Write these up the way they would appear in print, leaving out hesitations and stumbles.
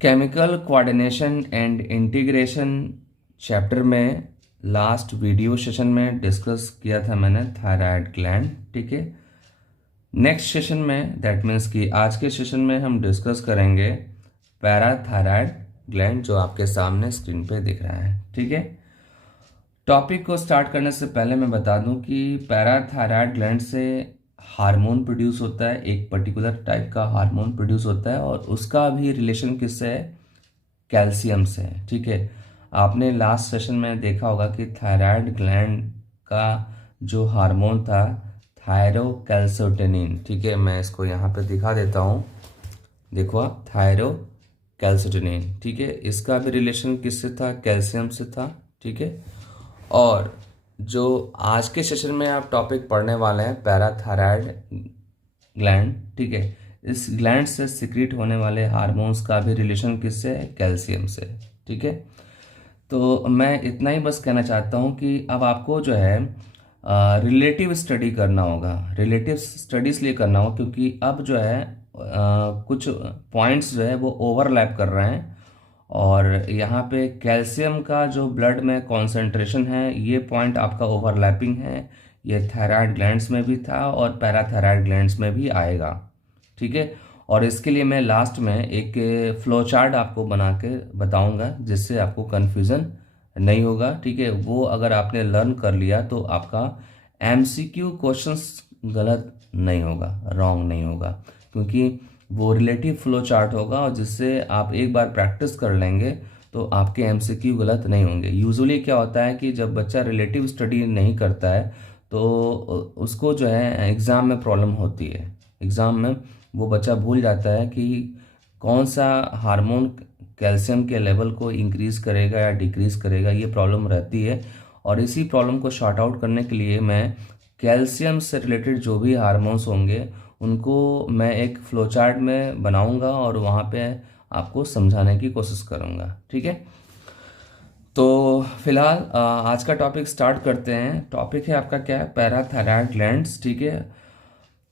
Chemical coordination and integration chapter में last video session में discuss किया था मैंने थायराइड ग्लैंड। ठीक है, नेक्स्ट सेशन में दैट मीन्स कि आज के सेशन में हम डिस्कस करेंगे पैराथायराइड ग्लैंड जो आपके सामने स्क्रीन पे दिख रहा है। ठीक है, टॉपिक को स्टार्ट करने से पहले मैं बता दूं कि पैराथायराइड ग्लैंड से हार्मोन प्रोड्यूस होता है, एक पर्टिकुलर टाइप का हार्मोन प्रोड्यूस होता है और उसका भी रिलेशन किससे है? कैल्शियम से है। ठीक है, आपने लास्ट सेशन में देखा होगा कि थायराइड ग्लैंड का जो हार्मोन था थायरोकैल्सिटोनिन। ठीक है, मैं इसको यहाँ पे दिखा देता हूँ, देखो आप, थायरोकैल्सिटोनिन। ठीक है, इसका भी रिलेशन किससे था? कैल्शियम से था। ठीक है, और जो आज के सेशन में आप टॉपिक पढ़ने वाले हैं पैराथायराइड ग्लैंड। ठीक है, इस ग्लैंड से सिक्रीट होने वाले हार्मोन्स का भी रिलेशन किससे है? कैल्शियम से। ठीक है, तो मैं इतना ही बस कहना चाहता हूँ कि अब आपको जो है रिलेटिव स्टडी करना होगा। रिलेटिव स्टडी इसलिए करना होगा क्योंकि अब जो है कुछ पॉइंट्स जो है वो ओवरलैप कर रहे हैं और यहाँ पे कैल्शियम का जो ब्लड में कॉन्सेंट्रेशन है ये पॉइंट आपका ओवरलैपिंग है। ये थायराइड ग्लैंड्स में भी था और पैराथायराइड ग्लैंड्स में भी आएगा। ठीक है, और इसके लिए मैं लास्ट में एक फ्लो चार्ट आपको बना के बताऊंगा जिससे आपको कन्फ्यूज़न नहीं होगा। ठीक है, वो अगर आपने लर्न कर लिया तो आपका एमसीक्यू क्वेश्चंस गलत नहीं होगा, रॉन्ग नहीं होगा, क्योंकि वो रिलेटिव फ्लो चार्ट होगा और जिससे आप एक बार प्रैक्टिस कर लेंगे तो आपके एमसीक्यू गलत नहीं होंगे। यूजुअली क्या होता है कि जब बच्चा रिलेटिव स्टडी नहीं करता है तो उसको जो है एग्ज़ाम में प्रॉब्लम होती है। एग्ज़ाम में वो बच्चा भूल जाता है कि कौन सा हार्मोन कैल्शियम के लेवल को इंक्रीज़ करेगा या डिक्रीज़ करेगा, ये प्रॉब्लम रहती है। और इसी प्रॉब्लम को शॉर्ट आउट करने के लिए मैं कैल्शियम से रिलेटेड जो भी हार्मोन्स होंगे उनको मैं एक फ्लो चार्ट में बनाऊंगा और वहाँ पे आपको समझाने की कोशिश करूँगा। ठीक है, तो फिलहाल आज का टॉपिक स्टार्ट करते हैं। टॉपिक है आपका क्या है? Parathyroid glands. ठीक है,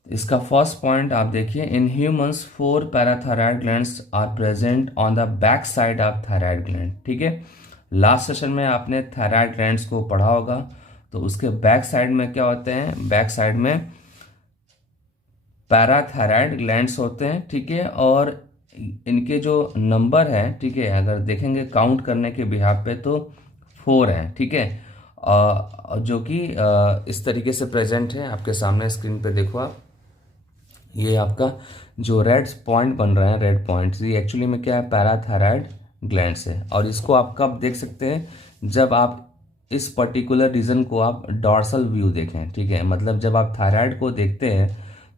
इसका फर्स्ट पॉइंट आप देखिए, in humans 4 parathyroid glands are present on the back side of thyroid gland. ठीक है, लास्ट सेशन में आपने थायराइड ग्लैंड्स को पढ़ा होगा, तो उसके बैक साइड में क्या होते हैं? बैक साइड में पैराथायराइड ग्लैंड्स होते हैं। ठीक है, और इनके जो नंबर है, ठीक है, अगर देखेंगे काउंट करने के बिहाफ पे तो 4 हैं। ठीक है, जो कि इस तरीके से प्रेजेंट है आपके सामने स्क्रीन पे। देखो आप, ये आपका जो रेड पॉइंट बन रहे हैं, रेड पॉइंट्स, ये एक्चुअली में क्या है? पैराथायराइड ग्लैंड्स है। और इसको आप कब देख सकते हैं? जब आप इस पर्टिकुलर रीजन को आप डॉर्सल व्यू देखें। ठीक है, मतलब जब आप थायराइड को देखते हैं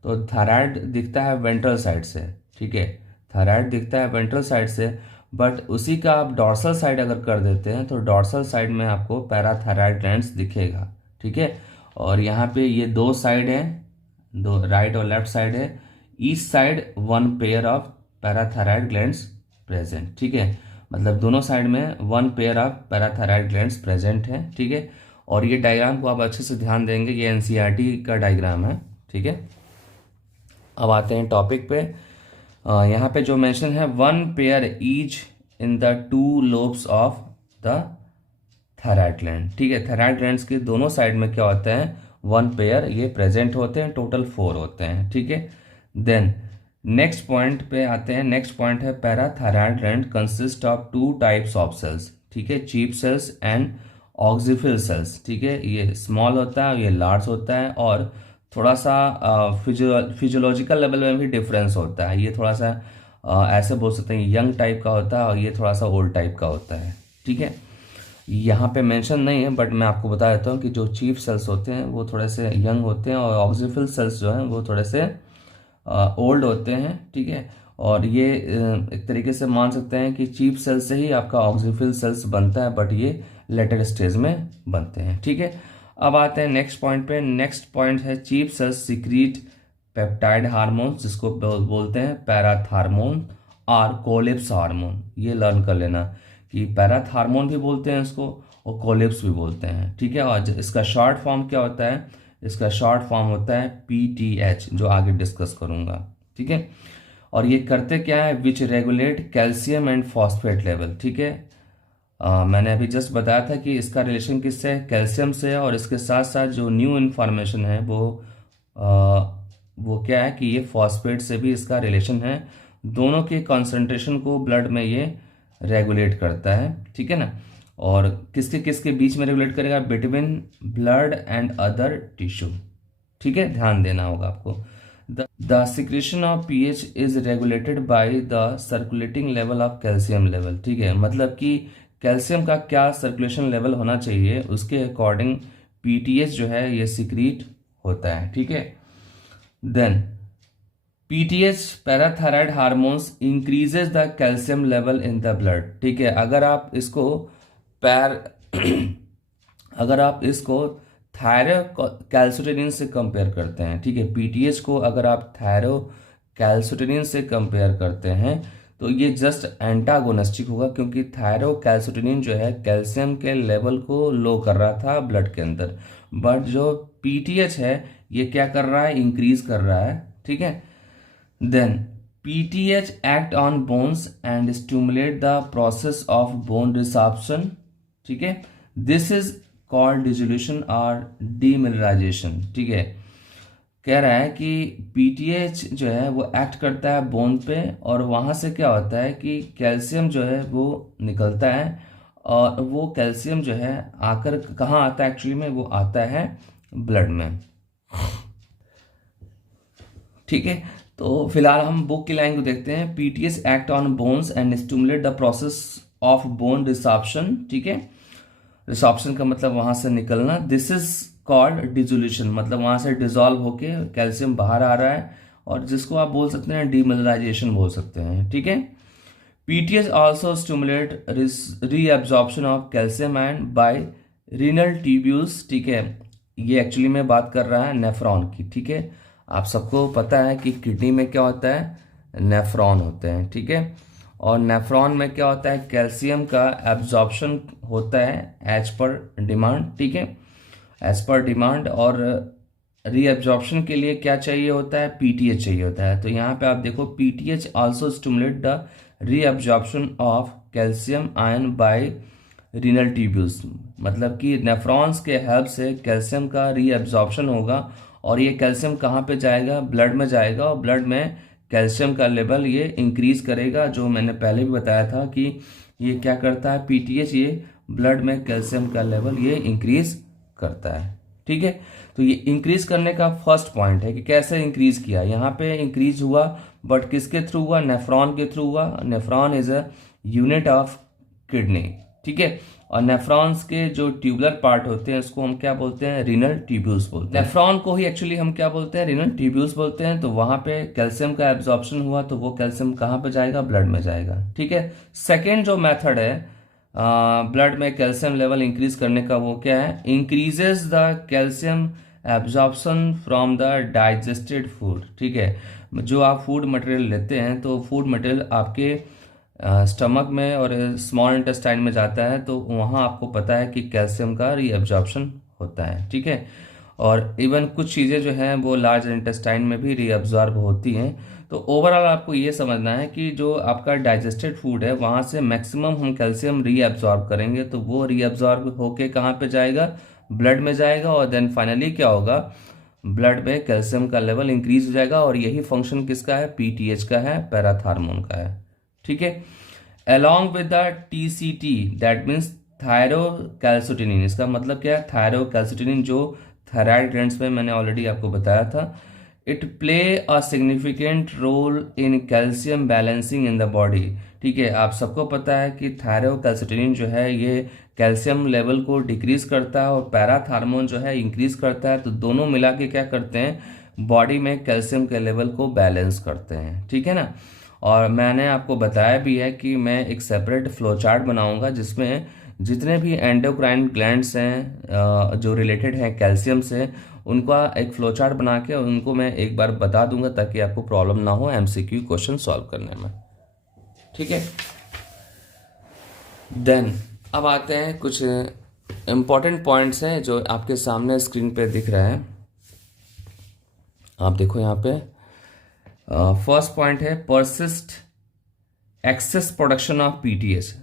तो थायराइड दिखता है वेंट्रल साइड से। ठीक है, थायराइड दिखता है वेंट्रल साइड से, बट उसी का आप डॉर्सल साइड अगर कर देते हैं तो डॉर्सल साइड में आपको पैराथायराइड ग्लैंड्स दिखेगा। ठीक है, और यहाँ पे ये दो साइड हैं, दो राइट और लेफ्ट साइड है। East side 1 pair of parathyroid glands present. ठीक है, मतलब दोनों साइड में 1 pair of parathyroid glands present है। ठीक है, और ये डायग्राम को आप अच्छे से ध्यान देंगे, ये एनसीईआरटी का डायग्राम है। ठीक है, अब आते हैं टॉपिक पे। यहाँ पे जो मेंशन है 1 pair each in the 2 lobes of the thyroid gland. ठीक है, थायराइड ग्लैंड्स के दोनों साइड में क्या होते हैं? 1 पेयर ये प्रेजेंट होते हैं, टोटल 4 होते हैं। ठीक है, देन नेक्स्ट पॉइंट पे आते हैं। नेक्स्ट पॉइंट है parathyroid gland consist of 2 types of cells. ठीक है, chief cells and oxyphil cells. ठीक है, ये स्मॉल होता है, ये लार्ज होता है, और थोड़ा सा फिजियोलॉजिकल लेवल में भी डिफरेंस होता है। ये थोड़ा सा ऐसे बोल सकते हैं यंग टाइप का होता है और ये थोड़ा सा ओल्ड टाइप का होता है। ठीक है, यहाँ पे मेंशन नहीं है बट मैं आपको बता देता हूँ कि जो चीफ सेल्स होते हैं वो थोड़े से यंग होते हैं और ऑक्सीफिल सेल्स जो हैं वो थोड़े से ओल्ड होते हैं। ठीक है, और ये एक तरीके से मान सकते हैं कि चीफ सेल से ही आपका ऑक्सीफिल सेल्स बनता है, बट ये लेटर स्टेज में बनते हैं। ठीक है, अब आते हैं नेक्स्ट पॉइंट पे। नेक्स्ट पॉइंट है chief cells secrete peptide hormone, जिसको बोलते हैं पैराथार्मोन और कोलिप्स हार्मोन। ये लर्न कर लेना कि पैराथार्मोन भी बोलते हैं इसको और कोलिप्स भी बोलते हैं। ठीक है, और इसका शॉर्ट फॉर्म क्या होता है? इसका शॉर्ट फॉर्म होता है PTH, जो आगे डिस्कस करूंगा। ठीक है, और ये करते क्या है, विच regulate calcium and phosphate level, ठीक है। मैंने अभी जस्ट बताया था कि इसका रिलेशन किससे है, कैल्शियम से है, और इसके साथ साथ जो न्यू इन्फॉर्मेशन है वो क्या है कि ये फॉस्फेट से भी इसका रिलेशन है। दोनों के कॉन्सेंट्रेशन को ब्लड में ये रेगुलेट करता है, ठीक है ना। और किसके किसके बीच में रेगुलेट करेगा, between blood and other tissue, ठीक है, ध्यान देना होगा आपको। The secretion of pH is regulated by the circulating level of calcium level, ठीक है। मतलब कि कैल्शियम का क्या सर्कुलेशन लेवल होना चाहिए, उसके अकॉर्डिंग पीटीएच जो है ये सिक्रीट होता है, ठीक है। Then PTH parathyroid hormones increases the calcium level in the blood, ठीक है। अगर आप इसको अगर आप इसको थायरो कैल्सिटोनिन से कंपेयर करते हैं, ठीक है, पीटीएच को अगर आप थायरो कैल्सिटोनिन से कंपेयर करते हैं तो ये जस्ट एंटागोनिस्टिक होगा, क्योंकि थायरो कैल्सिटोनिन जो है कैल्शियम के लेवल को लो कर रहा था ब्लड के अंदर, बट जो पीटीएच है ये क्या कर रहा है, इंक्रीज कर रहा है, ठीक है। Then PTH act on bones and stimulate the process of bone resorption, ठीक है। दिस इज कॉल्ड डिसोल्यूशन और डीमिनरलाइजेशन, ठीक है। कह रहा है कि पीटीएच जो है वो एक्ट करता है बोन पे, और वहाँ से क्या होता है कि कैल्शियम जो है वो निकलता है, और वो कैल्शियम जो है आकर कहाँ आता है, एक्चुअली में वो आता है ब्लड में, ठीक है। तो फिलहाल हम बुक की लाइन को देखते हैं। PTH act on bones and stimulate the process of bone resorption, ठीक है। रिसॉर्प्शन का मतलब वहां से निकलना। दिस इज कॉल्ड डिसोल्यूशन, मतलब वहां से डिसॉल्व होके कैल्शियम बाहर आ रहा है, और जिसको आप बोल सकते हैं डीमिनरलाइजेशन बोल सकते हैं, ठीक है। PTH also stimulate reabsorption of calcium ion bye renal tubules, ठीक है। ये एक्चुअली में बात कर रहा है नेफ्रॉन की, ठीक है। आप सबको पता है कि किडनी में क्या होता है, नेफ्रॉन होते हैं, ठीक है। और नेफ्रॉन में क्या होता है, कैल्शियम का एब्जॉर्प्शन होता है एज पर डिमांड, ठीक है, एज पर डिमांड। और रीअब्जॉर्प्शन के लिए क्या चाहिए होता है, पीटीएच चाहिए होता है। तो यहाँ पे आप देखो PTH also stimulate the reabsorption of calcium ion bye renal tubules, मतलब कि नेफ्रॉन्स के हेल्प से कैल्शियम का रीअब्जॉर्प्शन होगा, और ये कैल्शियम कहाँ पे जाएगा, ब्लड में जाएगा, और ब्लड में कैल्शियम का लेवल ये इंक्रीज करेगा। जो मैंने पहले भी बताया था कि ये क्या करता है, पीटीएच ये ब्लड में कैल्शियम का लेवल ये इंक्रीज करता है, ठीक है। तो ये इंक्रीज करने का फर्स्ट पॉइंट है कि कैसे इंक्रीज किया। यहाँ पे इंक्रीज हुआ, बट किसके थ्रू हुआ, नेफ्रॉन के थ्रू हुआ। Nephron is a unit of kidney, ठीक है। और नेफ्रॉन्स के जो ट्यूबुलर पार्ट होते हैं उसको हम क्या बोलते हैं, रीनल ट्यूब्यूल्स बोलते हैं। नेफ्रॉन को ही एक्चुअली हम क्या बोलते हैं, रीनल ट्यूब्यूल्स बोलते हैं। तो वहां पे कैल्शियम का एब्जॉर्प्शन हुआ, तो वो कैल्शियम कहाँ पे जाएगा, ब्लड में जाएगा, ठीक है। सेकेंड जो मेथड है ब्लड में कैल्शियम लेवल इंक्रीज करने का, वो क्या है, increases the calcium absorption from the digested food, ठीक है। जो आप फूड मटेरियल लेते हैं, तो फूड मटेरियल आपके स्टमक में और स्मॉल इंटेस्टाइन में जाता है, तो वहाँ आपको पता है कि कैल्शियम का रीअब्जॉर्प्शन होता है, ठीक है। और इवन कुछ चीज़ें जो हैं वो लार्ज इंटेस्टाइन में भी रीअब्जॉर्ब होती हैं। तो ओवरऑल आपको ये समझना है कि जो आपका डाइजेस्टेड फूड है वहाँ से मैक्सिमम हम कैल्शियम रीअब्जॉर्ब करेंगे, तो वो रीअब्जॉर्ब होके कहाँ पे जाएगा, ब्लड में जाएगा, और देन फाइनली क्या होगा, ब्लड में कैल्शियम का लेवल इंक्रीज हो जाएगा। और यही फंक्शन किसका है, पीटीएच का है, पैराथार्मोन का है, ठीक है। Along with the TCT, that means thyrocalcitonin, इसका मतलब क्या है, थायरोकैल्सिटोनिन जो थायराइड ग्लैंड्स में मैंने ऑलरेडी आपको बताया था। It play a significant role in calcium balancing in the body, ठीक है। आप सबको पता है कि थायरोकैल्सिटोनिन जो है ये कैल्शियम लेवल को डिक्रीज करता है, और पैराथार्मोन जो है इंक्रीज करता है। तो दोनों मिला के क्या करते हैं, बॉडी में कैल्शियम के लेवल को बैलेंस करते हैं, ठीक है ना। और मैंने आपको बताया भी है कि मैं एक सेपरेट फ्लो चार्ट बनाऊंगा जिसमें जितने भी एंडोक्राइन ग्लैंड्स हैं जो रिलेटेड हैं कैल्शियम से, उनका एक फ्लो चार्ट बना के उनको मैं एक बार बता दूंगा, ताकि आपको प्रॉब्लम ना हो एमसीक्यू क्वेश्चन सॉल्व करने में, ठीक है। देन अब आते हैं कुछ इम्पॉर्टेंट पॉइंट्स हैं जो आपके सामने स्क्रीन पे दिख रहा है। आप देखो यहाँ पे फर्स्ट पॉइंट है persist excess production of PTH.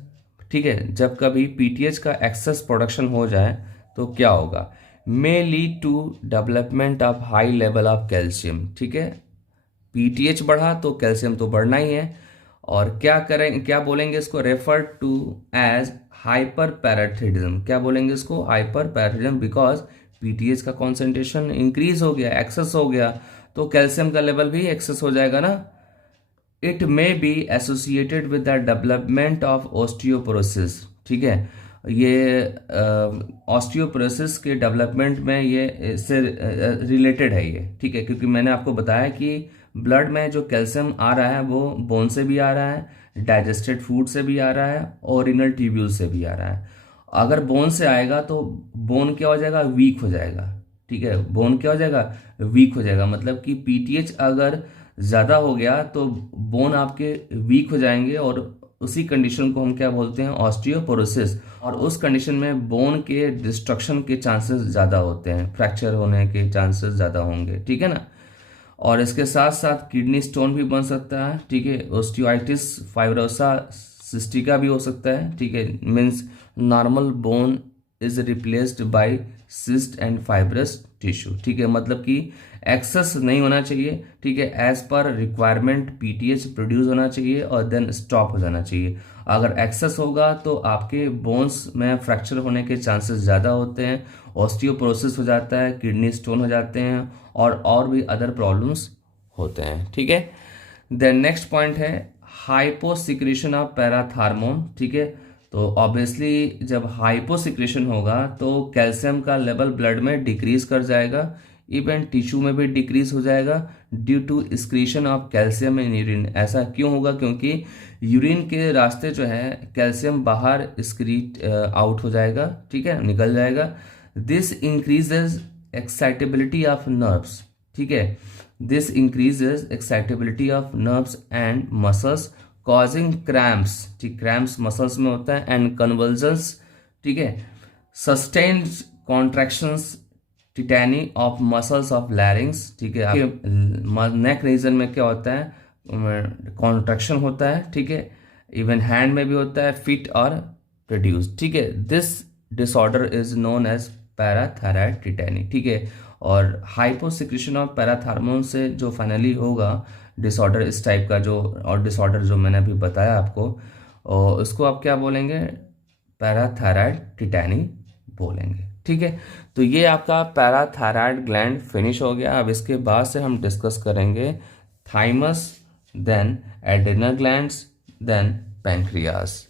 ठीक है, जब कभी पीटीएच का एक्सेस प्रोडक्शन हो जाए तो क्या होगा, may lead to development of high level of calcium. ठीक है, पीटीएच बढ़ा तो कैल्शियम तो बढ़ना ही है, और क्या करें, क्या बोलेंगे इसको, रेफर टू एज हाइपर पैराथीडिज्म। क्या बोलेंगे इसको, हाइपर पैराथीडिज्म, बिकॉज पीटीएच का कॉन्सेंट्रेशन इंक्रीज हो गया, एक्सेस हो गया, तो कैल्शियम का लेवल भी एक्सेस हो जाएगा ना। It may be associated with the development of osteoporosis. ठीक है, ये ऑस्टियोपोरोसिस के डेवलपमेंट में ये इससे रिलेटेड है ये। ठीक है, क्योंकि मैंने आपको बताया कि ब्लड में जो कैल्शियम आ रहा है वो बोन से भी आ रहा है, डाइजेस्टेड फूड से भी आ रहा है, और रिनल ट्यूब्यूल से भी आ रहा है। अगर बोन से आएगा तो बोन क्या हो जाएगा, वीक हो जाएगा। ठीक है, बोन क्या हो जाएगा, वीक हो जाएगा, मतलब कि पीटीएच अगर ज़्यादा हो गया तो बोन आपके वीक हो जाएंगे, और उसी कंडीशन को हम क्या बोलते हैं, ऑस्टियोपोरोसिस। और उस कंडीशन में बोन के डिस्ट्रक्शन के चांसेस ज़्यादा होते हैं, फ्रैक्चर होने के चांसेस ज़्यादा होंगे। ठीक है ना, और इसके साथ साथ किडनी स्टोन भी बन सकता है। ठीक है, ओस्टियोआइटिस फाइब्रोसा सिस्टिका भी हो सकता है। ठीक है, means normal bone is replaced by cyst and fibrous tissue. ठीक है, मतलब कि एक्सेस नहीं होना चाहिए। ठीक है, as per requirement PTH produce होना चाहिए और देन स्टॉप हो जाना चाहिए। अगर एक्सेस होगा तो आपके बोन्स में फ्रैक्चर होने के चांसेस ज़्यादा होते हैं, ऑस्टियोपोरोसिस हो जाता है, किडनी स्टोन हो जाते हैं, और भी अदर प्रॉब्लम्स होते हैं। ठीक है, देन नेक्स्ट पॉइंट है हाइपोसिक्रेशन ऑफ पैराथार्मोन। ठीक है, तो ऑब्वियसली जब हाइपोसिक्रेशन होगा तो कैल्शियम का लेवल ब्लड में डिक्रीज कर जाएगा, इवन टिश्यू में भी डिक्रीज हो जाएगा due to excretion of calcium in urine. ऐसा क्यों होगा, क्योंकि यूरिन के रास्ते जो है कैल्शियम बाहर एक्सक्रीट आउट हो जाएगा। ठीक है, निकल जाएगा। This increases excitability of nerves. ठीक है, this increases excitability of nerves and muscles causing cramps. ठीक, क्रैम्प्स मसल्स में होता है, एंड कन्वर्जन्स। ठीक है, sustained contractions टिटैनी of muscles of लैरिंग्स। ठीक है, नेक रीजन में क्या होता है, कॉन्ट्रैक्शन होता है। ठीक है, इवन हैंड में भी होता है, फिट और प्रोड्यूस। ठीक है, this disorder is known as parathyroid tetany. ठीक है, और हाइपोसिक्रेशन ऑफ पैराथार्मोन से जो फाइनली होगा डिसऑर्डर इस टाइप का, जो और डिसऑर्डर जो मैंने अभी बताया आपको, और उसको आप क्या बोलेंगे, पैराथायराइड टिटैनी बोलेंगे। ठीक है, तो ये आपका पैराथायराइड ग्लैंड फिनिश हो गया। अब इसके बाद से हम डिस्कस करेंगे thymus, then adrenal glands, then pancreas.